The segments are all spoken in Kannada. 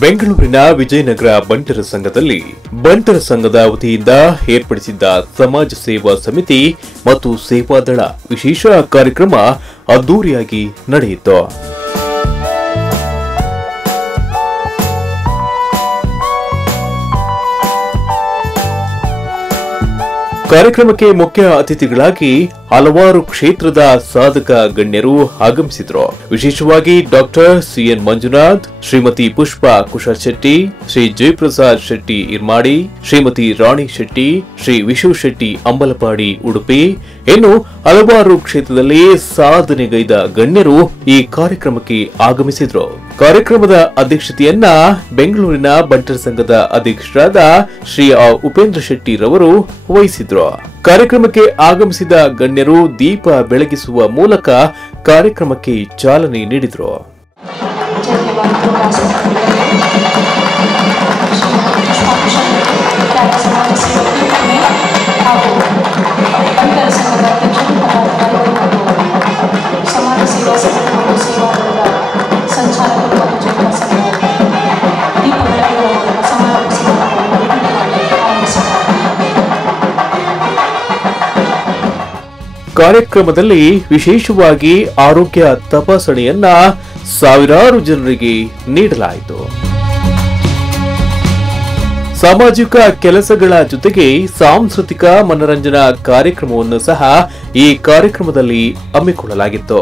ಬೆಂಗಳೂರಿನ ವಿಜಯನಗರ ಬಂಟರ ಸಂಘದಲ್ಲಿ ಬಂಟರ ಸಂಘದ ವತಿಯಿಂದ ಏರ್ಪಡಿಸಿದ್ದ ಸಮಾಜ ಸೇವಾ ಸಮಿತಿ ಮತ್ತು ಸೇವಾದಳ ವಿಶೇಷ ಕಾರ್ಯಕ್ರಮ ಅದ್ದೂರಿಯಾಗಿ ನಡೆಯಿತು. ಕಾರ್ಯಕ್ರಮಕ್ಕೆ ಮುಖ್ಯ ಅತಿಥಿಗಳಾಗಿ ಹಲವಾರು ಕ್ಷೇತ್ರದ ಸಾಧಕ ಗಣ್ಯರು ಆಗಮಿಸಿದ್ರು. ವಿಶೇಷವಾಗಿ ಡಾಕ್ಟರ್ ಸಿಎನ್ ಮಂಜುನಾಥ್, ಶ್ರೀಮತಿ ಪುಷ್ಪಾ ಕುಶಾರ್ ಶೆಟ್ಟಿ, ಶ್ರೀ ಜಯಪ್ರಸಾದ್ ಶೆಟ್ಟಿ ಇರ್ಮಾಡಿ, ಶ್ರೀಮತಿ ರಾಣಿ ಶೆಟ್ಟಿ, ಶ್ರೀ ವಿಶು ಶೆಟ್ಟಿ ಅಂಬಲಪಾಡಿ ಉಡುಪಿ ಇನ್ನು ಹಲವಾರು ಕ್ಷೇತ್ರದಲ್ಲಿ ಸಾಧನೆಗೈದ ಗಣ್ಯರು ಈ ಕಾರ್ಯಕ್ರಮಕ್ಕೆ ಆಗಮಿಸಿದ್ರು. ಕಾರ್ಯಕ್ರಮದ ಅಧ್ಯಕ್ಷತೆಯನ್ನ ಬೆಂಗಳೂರಿನ ಬಂಟರ್ ಸಂಘದ ಅಧ್ಯಕ್ಷರಾದ ಶ್ರೀ ಉಪೇಂದ್ರ ಶೆಟ್ಟಿ ರವರು ವಹಿಸಿದ್ರು. ಕಾರ್ಯಕ್ರಮಕ್ಕೆ ಆಗಮಿಸಿದ ಗಣ್ಯರು ದೀಪ ಬೆಳಗಿಸುವ ಮೂಲಕ ಕಾರ್ಯಕ್ರಮಕ್ಕೆ ಚಾಲನೆ ನೀಡಿದ್ರು. ಕಾರ್ಯಕ್ರಮದಲ್ಲಿ ವಿಶೇಷವಾಗಿ ಆರೋಗ್ಯ ತಪಾಸಣೆಯನ್ನ ಸಾವಿರಾರು ಜನರಿಗೆ ನೀಡಲಾಯಿತು. ಸಾಮಾಜಿಕ ಕೆಲಸಗಳ ಜೊತೆಗೆ ಸಾಂಸ್ಕೃತಿಕ ಮನರಂಜನಾ ಕಾರ್ಯಕ್ರಮವನ್ನು ಸಹ ಈ ಕಾರ್ಯಕ್ರಮದಲ್ಲಿ ಹಮ್ಮಿಕೊಳ್ಳಲಾಗಿತ್ತು.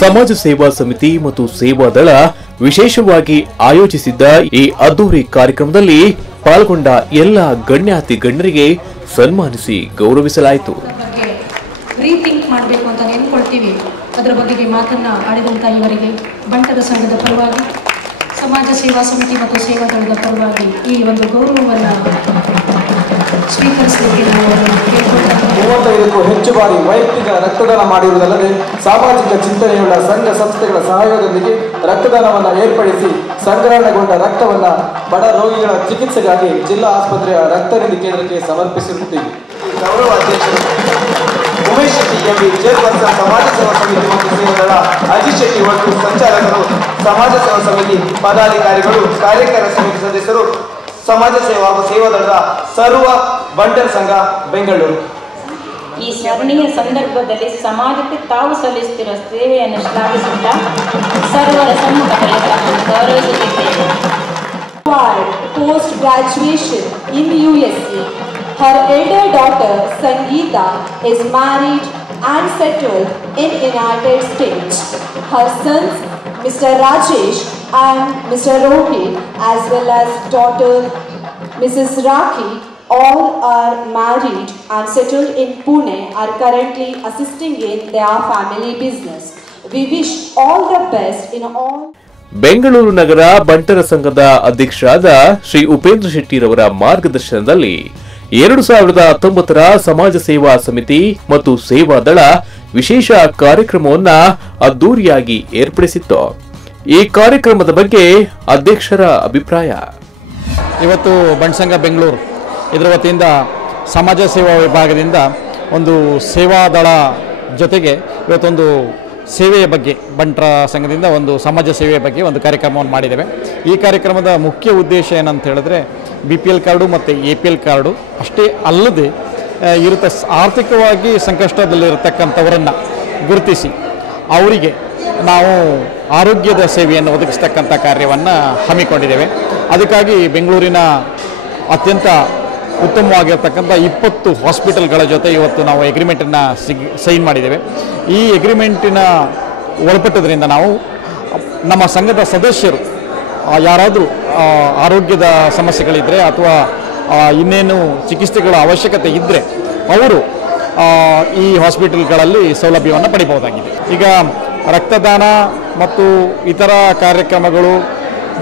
ಸಮಾಜ ಸೇವಾ ಸಮಿತಿ ಮತ್ತು ಸೇವಾ ದಳ ವಿಶೇಷವಾಗಿ ಆಯೋಜಿಸಿದ್ದ ಈ ಅದ್ದೂರಿ ಕಾರ್ಯಕ್ರಮದಲ್ಲಿ ಪಾಲ್ಗೊಂಡ ಎಲ್ಲ ಗಣ್ಯಾತಿ ಗಣ್ಯರಿಗೆ ಸನ್ಮಾನಿಸಿ ಗೌರವಿಸಲಾಯಿತು. ರೀಥಿಂಕ್ ಮಾಡಬೇಕು ಅಂತ ನೆನ್ಕೊಳ್ತೀವಿ. ಅದರ ಬಗ್ಗೆ ಮಾತನ್ನ ಆಡಿದಂತ ಇವರಿಗೆ ಬಂಟರ ಸಂಘದ ಪರವಾಗಿ. ಸಮಾಜ ಸೇವಾ ಸಮಿತಿ ಮತ್ತು ಸೇವಾದಳದ ಪರವಾಗಿ ಈ ಒಂದು ಗೌರವವನ್ನು ಮೂವತ್ತೈದಕ್ಕೂ ಹೆಚ್ಚು ಬಾರಿ ವೈಯಕ್ತಿಕ ರಕ್ತದಾನ ಮಾಡಿರುವುದಲ್ಲದೆ ಸಾಮಾಜಿಕ ಚಿಂತನೆಯುಳ್ಳ ಸಂಘ ಸಂಸ್ಥೆಗಳ ಸಹಾಯದೊಂದಿಗೆ ರಕ್ತದಾನವನ್ನು ಏರ್ಪಡಿಸಿ ಸಂಗ್ರಹಣೆಗೊಂಡ ರಕ್ತವನ್ನು ಬಡ ರೋಗಿಗಳ ಚಿಕಿತ್ಸೆಗಾಗಿ ಜಿಲ್ಲಾ ಆಸ್ಪತ್ರೆಯ ರಕ್ತನಿಧಿ ಕೇಂದ್ರಕ್ಕೆ ಸಮರ್ಪಿಸಿರುತ್ತೇವೆ. ಗೌರವ ಅಧ್ಯಕ್ಷರು, ಉಮೇಶ್ ಶೆಟ್ಟಿ ಎಂಬಿ ಚೇರ್ಪರ್ಸನ್ ಸಮಾಜ ಸೇವಾ ಸಮಿತಿ ಮತ್ತು ಸೇವೆಗಳ ಅಜಿತ್ ಶೆಟ್ಟಿ ಒಟ್ಟು ಸಮಾಜ ಸೇವಾ ಸಮಿತಿ ಪದಾಧಿಕಾರಿಗಳು ಕಾರ್ಯಕರ ಸಮಿತಿ ಸದಸ್ಯರು ಸಮಾಜ ಸೇವಾ ಹಾಗೂ ಸೇವಾದಳದ ಸರ್ವ ಬಂಟರ್ ಸಂಘ ಬೆಂಗಳೂರು. ಈ ಸ್ಮರಣೀಯ ಸಂದರ್ಭದಲ್ಲಿ ಸಮಾಜಕ್ಕೆ ತಾವು ಸಲ್ಲಿಸುತ್ತಿರುವ ಸೇವೆಯನ್ನು ಶ್ಲಾಘಿಸುತ್ತಾ ಸರ್ವರ ಸಮ್ಮುಖದಲ್ಲಿ ಗೌರವಿಸುತ್ತಿದ್ದೇವೆ. In U S she her Her daughter daughter Sangeeta is and and in United States her sons Mr. Rajesh and Mr. Rohit as well as daughter Mrs. Rakhi all are married and settled in Pune are currently assisting in their family business. We wish all the best in all Bengaluru ನಗರ ಬಂಟರ ಸಂಘದ ಅಧ್ಯಕ್ಷರಾದ ಶ್ರೀ ಉಪೇಂದ್ರ ಶೆಟ್ಟಿರವರ ಮಾರ್ಗದರ್ಶನದಲ್ಲಿ ಎರಡು ಸಾವಿರದ ಹತ್ತೊಂಬತ್ತರ ಸಮಾಜ ಸೇವಾ ಸಮಿತಿ ಮತ್ತು ಸೇವಾ ದಳ ವಿಶೇಷ ಕಾರ್ಯಕ್ರಮವನ್ನ ಅದ್ದೂರಿಯಾಗಿ ಏರ್ಪಡಿಸಿತ್ತು. ಈ ಕಾರ್ಯಕ್ರಮದ ಬಗ್ಗೆ ಅಧ್ಯಕ್ಷರ ಅಭಿಪ್ರಾಯ. ಇವತ್ತು ಬಣ್ಸಂಗ ಬೆಂಗಳೂರು ಇದರ ವತಿಯಿಂದ ಸಮಾಜ ಸೇವಾ ವಿಭಾಗದಿಂದ ಒಂದು ಸೇವಾ ದಳ ಜೊತೆಗೆ ಇವತ್ತೊಂದು ಸೇವೆಯ ಬಗ್ಗೆ, ಬಂಟ್ರ ಸಂಘದಿಂದ ಒಂದು ಸಮಾಜ ಸೇವೆಯ ಬಗ್ಗೆ ಒಂದು ಕಾರ್ಯಕ್ರಮವನ್ನು ಮಾಡಿದ್ದೇವೆ. ಈ ಕಾರ್ಯಕ್ರಮದ ಮುಖ್ಯ ಉದ್ದೇಶ ಏನಂತ ಹೇಳಿದ್ರೆ ಬಿ ಪಿ ಎಲ್ ಕಾರ್ಡು ಮತ್ತು ಎ ಪಿ ಎಲ್ ಕಾರ್ಡು ಅಷ್ಟೇ ಅಲ್ಲದೆ ಇರುತ್ತೆ ಆರ್ಥಿಕವಾಗಿ ಸಂಕಷ್ಟದಲ್ಲಿರತಕ್ಕಂಥವರನ್ನು ಗುರುತಿಸಿ ಅವರಿಗೆ ನಾವು ಆರೋಗ್ಯದ ಸೇವೆಯನ್ನು ಒದಗಿಸ್ತಕ್ಕಂಥ ಕಾರ್ಯವನ್ನು ಹಮ್ಮಿಕೊಂಡಿದ್ದೇವೆ. ಅದಕ್ಕಾಗಿ ಬೆಂಗಳೂರಿನ ಅತ್ಯಂತ ಉತ್ತಮವಾಗಿರ್ತಕ್ಕಂಥ ಇಪ್ಪತ್ತು ಹಾಸ್ಪಿಟಲ್ಗಳ ಜೊತೆ ಇವತ್ತು ನಾವು ಎಗ್ರಿಮೆಂಟನ್ನು ಸಿಗ್, ಸೈನ್ ಮಾಡಿದ್ದೇವೆ. ಈ ಎಗ್ರಿಮೆಂಟಿನ ಒಳಪಟ್ಟದ್ರಿಂದ ನಾವು ನಮ್ಮ ಸಂಘದ ಸದಸ್ಯರು ಯಾರಾದರೂ ಆರೋಗ್ಯದ ಸಮಸ್ಯೆಗಳಿದ್ದರೆ ಅಥವಾ ಇನ್ನೇನು ಚಿಕಿತ್ಸೆಗಳ ಅವಶ್ಯಕತೆ ಇದ್ದರೆ ಅವರು ಈ ಹಾಸ್ಪಿಟಲ್ಗಳಲ್ಲಿ ಸೌಲಭ್ಯವನ್ನು ಪಡಿಬಹುದಾಗಿದೆ. ಈಗ ರಕ್ತದಾನ ಮತ್ತು ಇತರ ಕಾರ್ಯಕ್ರಮಗಳು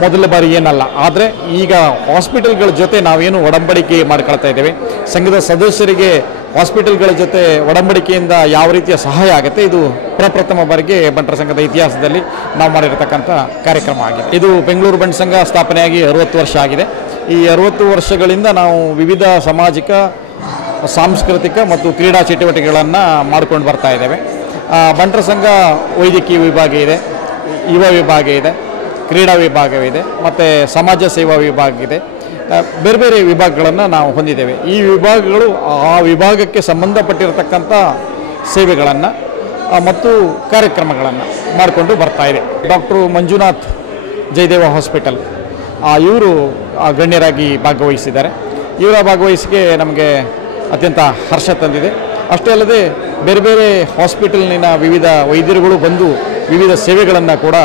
ಮೊದಲ ಬಾರಿ ಏನಲ್ಲ. ಆದರೆ ಈಗ ಹಾಸ್ಪಿಟಲ್ಗಳ ಜೊತೆ ನಾವೇನು ಒಡಂಬಡಿಕೆ ಮಾಡ್ಕೊಳ್ತಾ ಇದ್ದೇವೆ. ಸಂಘದ ಸದಸ್ಯರಿಗೆ ಹಾಸ್ಪಿಟಲ್ಗಳ ಜೊತೆ ಒಡಂಬಡಿಕೆಯಿಂದ ಯಾವ ರೀತಿಯ ಸಹಾಯ ಆಗುತ್ತೆ, ಇದು ಪ್ರಪ್ರಥಮ ಬಾರಿಗೆ ಬಂಟರ ಸಂಘದ ಇತಿಹಾಸದಲ್ಲಿ ನಾವು ಮಾಡಿರತಕ್ಕಂಥ ಕಾರ್ಯಕ್ರಮ ಆಗಿದೆ. ಇದು ಬೆಂಗಳೂರು ಬಂಟ ಸಂಘ ಸ್ಥಾಪನೆಯಾಗಿ ಅರುವತ್ತು ವರ್ಷ ಆಗಿದೆ. ಈ ಅರುವತ್ತು ವರ್ಷಗಳಿಂದ ನಾವು ವಿವಿಧ ಸಾಮಾಜಿಕ, ಸಾಂಸ್ಕೃತಿಕ ಮತ್ತು ಕ್ರೀಡಾ ಚಟುವಟಿಕೆಗಳನ್ನು ಮಾಡ್ಕೊಂಡು ಬರ್ತಾ ಇದ್ದೇವೆ. ಬಂಟರ ಸಂಘ ವೈದ್ಯಕೀಯ ವಿಭಾಗ ಇದೆ, ಯುವ ವಿಭಾಗ ಇದೆ. ಕ್ರೀಡಾ ವಿಭಾಗವಿದೆ, ಮತ್ತು ಸಮಾಜ ಸೇವಾ ವಿಭಾಗ ಇದೆ. ಬೇರೆ ಬೇರೆ ವಿಭಾಗಗಳನ್ನು ನಾವು ಹೊಂದಿದ್ದೇವೆ. ಈ ವಿಭಾಗಗಳು ಆ ವಿಭಾಗಕ್ಕೆ ಸಂಬಂಧಪಟ್ಟಿರತಕ್ಕಂಥ ಸೇವೆಗಳನ್ನು ಮತ್ತು ಕಾರ್ಯಕ್ರಮಗಳನ್ನು ಮಾಡಿಕೊಂಡು ಬರ್ತಾ ಇದೆ. ಡಾಕ್ಟ್ರು ಮಂಜುನಾಥ್ ಜಯದೇವ ಹಾಸ್ಪಿಟಲ್ ಇವರು ಗಣ್ಯರಾಗಿ ಭಾಗವಹಿಸಿದ್ದಾರೆ. ಇವರ ಭಾಗವಹಿಸಿಕೆ ನಮಗೆ ಅತ್ಯಂತ ಹರ್ಷ ತಂದಿದೆ. ಅಷ್ಟೇ ಅಲ್ಲದೆ ಬೇರೆ ಬೇರೆ ಹಾಸ್ಪಿಟಲ್ನಿನ ವಿವಿಧ ವೈದ್ಯರುಗಳು ಬಂದು ವಿವಿಧ ಸೇವೆಗಳನ್ನು ಕೂಡ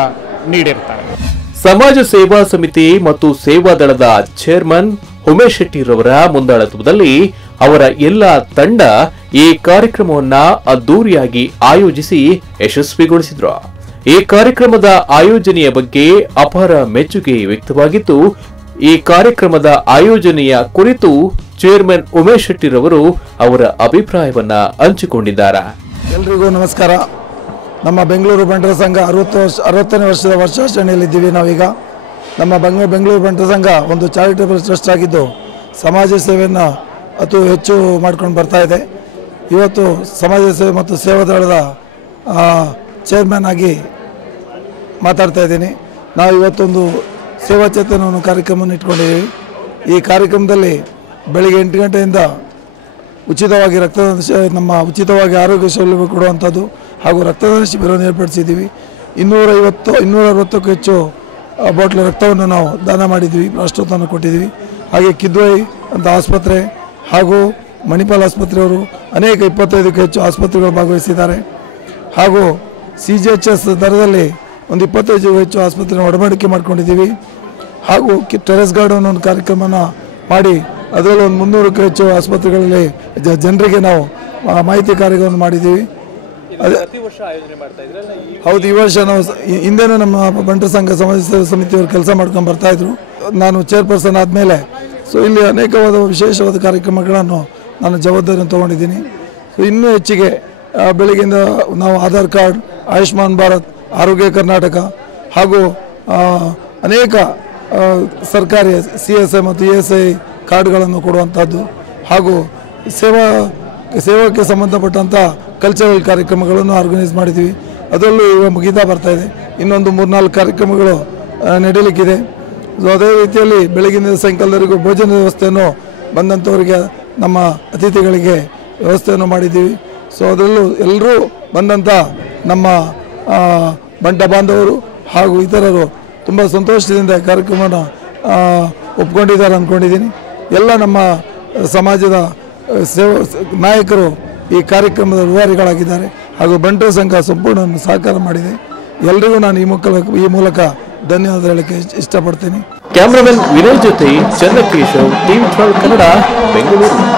ನೀಡಿರ್ತಾರೆ. ಸಮಾಜ ಸೇವಾ ಸಮಿತಿ ಮತ್ತು ಸೇವಾದಳದ ಚೇರ್ಮನ್ ಉಮೇಶ್ ಶೆಟ್ಟಿರವರ ಮುಂದಾಳತ್ವದಲ್ಲಿ ಅವರ ಎಲ್ಲ ತಂಡ ಈ ಕಾರ್ಯಕ್ರಮವನ್ನ ಅದ್ದೂರಿಯಾಗಿ ಆಯೋಜಿಸಿ ಯಶಸ್ವಿಗೊಳಿಸಿದ್ರು. ಈ ಕಾರ್ಯಕ್ರಮದ ಆಯೋಜನೆಯ ಬಗ್ಗೆ ಅಪಾರ ಮೆಚ್ಚುಗೆ ವ್ಯಕ್ತವಾಗಿದ್ದು ಈ ಕಾರ್ಯಕ್ರಮದ ಆಯೋಜನೆಯ ಕುರಿತು ಚೇರ್ಮನ್ ಉಮೇಶ್ ಶೆಟ್ಟಿರವರು ಅವರ ಅಭಿಪ್ರಾಯವನ್ನ ಹಂಚಿಕೊಂಡಿದ್ದಾರೆ. ಎಲ್ರಿಗೂ ನಮಸ್ಕಾರ. ನಮ್ಮ ಬೆಂಗಳೂರು ಬಂಟರ ಸಂಘ ಅರವತ್ತು ವರ್ಷ, ಅರವತ್ತನೇ ವರ್ಷದ ವರ್ಷಾಚರಣೆಯಲ್ಲಿದ್ದೀವಿ ನಾವೀಗ. ನಮ್ಮ ಬಂಗ, ಬೆಂಗಳೂರು ಬಂಟರ ಸಂಘ ಒಂದು ಚಾರಿಟೇಬಲ್ ಟ್ರಸ್ಟ್ ಆಗಿದ್ದು ಸಮಾಜ ಸೇವೆಯನ್ನು ಅತಿ ಹೆಚ್ಚು ಮಾಡ್ಕೊಂಡು ಬರ್ತಾ ಇದೆ. ಇವತ್ತು ಸಮಾಜ ಸೇವೆ ಮತ್ತು ಸೇವಾದಳದ ಚೇರ್ಮನ್ ಆಗಿ ಮಾತಾಡ್ತಾ ಇದ್ದೀನಿ. ನಾವು ಇವತ್ತೊಂದು ಸೇವಾ ಚೇತನವನ್ನು ಕಾರ್ಯಕ್ರಮವನ್ನು ಇಟ್ಕೊಂಡಿದ್ದೀವಿ. ಈ ಕಾರ್ಯಕ್ರಮದಲ್ಲಿ ಬೆಳಿಗ್ಗೆ ಎಂಟು ಗಂಟೆಯಿಂದ ಉಚಿತವಾಗಿ ರಕ್ತದಾನ ನಮ್ಮ ಉಚಿತವಾಗಿ ಆರೋಗ್ಯ ಸೌಲಭ್ಯ ಕೊಡುವಂಥದ್ದು ಹಾಗೂ ರಕ್ತದಾನ ಶಿಬಿರವನ್ನು ಏರ್ಪಡಿಸಿದ್ದೀವಿ. ಇನ್ನೂರೈವತ್ತು ಇನ್ನೂರ ಅರವತ್ತಕ್ಕೂ ಹೆಚ್ಚು ಬಾಟ್ಲ ರಕ್ತವನ್ನು ನಾವು ದಾನ ಮಾಡಿದ್ವಿ ರಾಷ್ಟ್ರೋತ್ಥಾನ ಕೊಟ್ಟಿದ್ದೀವಿ. ಹಾಗೆ ಕಿದ್ವೈ ಅಂತ ಆಸ್ಪತ್ರೆ ಹಾಗೂ ಮಣಿಪಾಲ್ ಆಸ್ಪತ್ರೆಯವರು ಅನೇಕ ಇಪ್ಪತ್ತೈದಕ್ಕೂ ಹೆಚ್ಚು ಆಸ್ಪತ್ರೆಗಳು ಭಾಗವಹಿಸಿದ್ದಾರೆ. ಹಾಗೂ ಸಿ ಜಿ ಎಚ್ ಎಸ್ ದರದಲ್ಲಿ ಒಂದು ಇಪ್ಪತ್ತೈದು ಹೆಚ್ಚು ಆಸ್ಪತ್ರೆ ಒಡಂಬಡಿಕೆ ಮಾಡ್ಕೊಂಡಿದ್ದೀವಿ. ಹಾಗೂ ಕಿ- ಟೆರೆಸ್ ಗಾರ್ಡನ್ ಒಂದು ಕಾರ್ಯಕ್ರಮನ ಮಾಡಿ, ಅದರಲ್ಲಿ ಒಂದು ಮುನ್ನೂರಕ್ಕೂ ಹೆಚ್ಚು ಆಸ್ಪತ್ರೆಗಳಲ್ಲಿ ಜನರಿಗೆ ನಾವು ಮಾಹಿತಿ ಕಾರ್ಯಗಳನ್ನು ಮಾಡಿದ್ದೀವಿ. ಹೌದು ಈ ವರ್ಷ ನಾವು ಹಿಂದೆನೂ ನಮ್ಮ ಬಂಟರ ಸಂಘ ಸಮಾಜ ಸೇವಾ ಸಮಿತಿಯವರು ಕೆಲಸ ಮಾಡ್ಕೊಂಡು ಬರ್ತಾ ಇದ್ರು. ನಾನು ಚೇರ್ಪರ್ಸನ್ ಆದಮೇಲೆ ಸೊ ಇಲ್ಲಿ ಅನೇಕವಾದ ವಿಶೇಷವಾದ ಕಾರ್ಯಕ್ರಮಗಳನ್ನು ನಾನು ಜವಾಬ್ದಾರಿಯನ್ನು ತಗೊಂಡಿದ್ದೀನಿ. ಸೊ ಇನ್ನೂ ಹೆಚ್ಚಿಗೆ ಬೆಳಗ್ಗೆಯಿಂದ ನಾವು ಆಧಾರ್ ಕಾರ್ಡ್ ಆಯುಷ್ಮಾನ್ ಭಾರತ್ ಆರೋಗ್ಯ ಕರ್ನಾಟಕ ಹಾಗೂ ಅನೇಕ ಸರ್ಕಾರಿ ಸಿ ಎಸ್ ಐ ಮತ್ತು ಇ ಎಸ್ ಐ ಕಾರ್ಡ್ಗಳನ್ನು ಕೊಡುವಂಥದ್ದು ಹಾಗೂ ಸೇವಾ ಸೇವಾಕ್ಕೆ ಸಂಬಂಧಪಟ್ಟಂಥ ಕಲ್ಚರಲ್ ಕಾರ್ಯಕ್ರಮಗಳನ್ನು ಆರ್ಗನೈಸ್ ಮಾಡಿದ್ದೀವಿ. ಅದರಲ್ಲೂ ಈಗ ಮುಗಿತಾ ಬರ್ತಾ ಇದೆ. ಇನ್ನೊಂದು ಮೂರ್ನಾಲ್ಕು ಕಾರ್ಯಕ್ರಮಗಳು ನಡೀಲಿಕ್ಕಿದೆ. ಸೊ ಅದೇ ರೀತಿಯಲ್ಲಿ ಬೆಳಗಿನ ಸಾಯಂಕಾಲದವರೆಗೂ ಭೋಜನ ವ್ಯವಸ್ಥೆಯನ್ನು ಬಂದಂಥವರಿಗೆ ನಮ್ಮ ಅತಿಥಿಗಳಿಗೆ ವ್ಯವಸ್ಥೆಯನ್ನು ಮಾಡಿದ್ದೀವಿ. ಸೊ ಅದರಲ್ಲೂ ಎಲ್ಲರೂ ಬಂದಂಥ ನಮ್ಮ ಬಂಟ ಬಾಂಧವರು ಹಾಗೂ ಇತರರು ತುಂಬ ಸಂತೋಷದಿಂದ ಕಾರ್ಯಕ್ರಮನ ಒಪ್ಕೊಂಡಿದ್ದಾರೆ ಅಂದ್ಕೊಂಡಿದ್ದೀನಿ. ಎಲ್ಲ ನಮ್ಮ ಸಮಾಜದ ಸೇವ, ನಾಯಕರು ಈ ಕಾರ್ಯಕ್ರಮದ ರೂವಾರಿಗಳಾಗಿದ್ದಾರೆ ಹಾಗೂ ಬಂಟರ ಸಂಘ ಸಂಪೂರ್ಣ ಸಹಕಾರ ಮಾಡಿದೆ. ಎಲ್ರಿಗೂ ನಾನು ಈ ಮೂಲಕ ಈ ಮೂಲಕ ಧನ್ಯವಾದ ಹೇಳಕ್ಕೆ ಇಷ್ಟ- ಇಷ್ಟಪಡ್ತೀನಿ. ಕ್ಯಾಮ್ರಾಮನ್ ವಿನಯ್ ಜೊತೆ ಚಂದ್ರಕೇಶವ್ ಟ್ವೆಲ್ ಕನ್ನಡ ಬೆಂಗಳೂರು